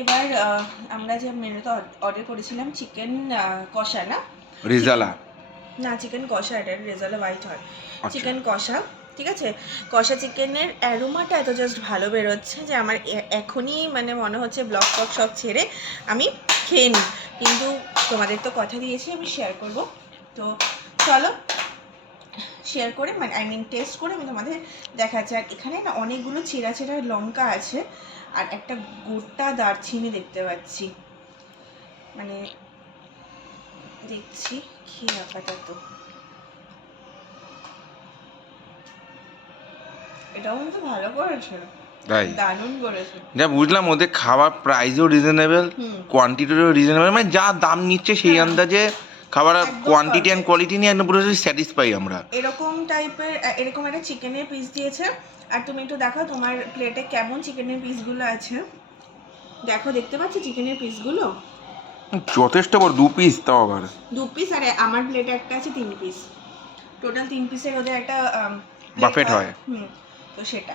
এবার আমরা যে মেনুতে অর্ডার করেছিলাম চিকেন কষা না রেজালা না চিকেন কষা, এটা রেজালা হোয়াইট হয়। চিকেন কষা, ঠিক আছে। কষা চিকেনের অ্যারোমাটা এত জাস্ট ভালো বেরোচ্ছে যে আমার এখনই মানে মনে হচ্ছে ব্লগ টক সব ছেড়ে আমি খেয়ে নিই, কিন্তু তোমাদের তো কথা দিয়েছি আমি শেয়ার করব। তো চলো শেয়ার করে মানে টেস্ট করে আমি তোমাদের দেখাচ্ছি। আর এখানে না অনেকগুলো চেরা চেরা লঙ্কা আছে আর একটা গোটা দারচিনি দেখতে পাচ্ছি, মানে দেখছি কি ব্যাপারটা। তো এটাও কিন্তু ভালো করেছে, তাই দারুণ করেছে। যা বুঝলাম ওদের খাবার প্রাইসও রিজনেবল, কোয়ান্টিটিও রিজনেবল, মানে যা দাম নিচ্ছে সেই আন্দাজে খাবার কোয়ান্টিটি অ্যান্ড কোয়ালিটি নিয়ে একদম পুরো স্যাটিসফাই আমরা। এরকম টাইপের এরকম একটা চিকেনের পিস দিয়েছে। আর তুমি একটু দেখো তোমার প্লেটে কেমন চিকেনের পিসগুলো আছে, দেখো দেখতে পাচ্ছ চিকেনের পিসগুলো যথেষ্ট বড়, 2 পিস, তাও আবার 2 পিস। আর আমার প্লেটে একটা আছে 3 পিস, টোটাল 3 পিসের ওদের একটা বাফেট হয়। তো সেটা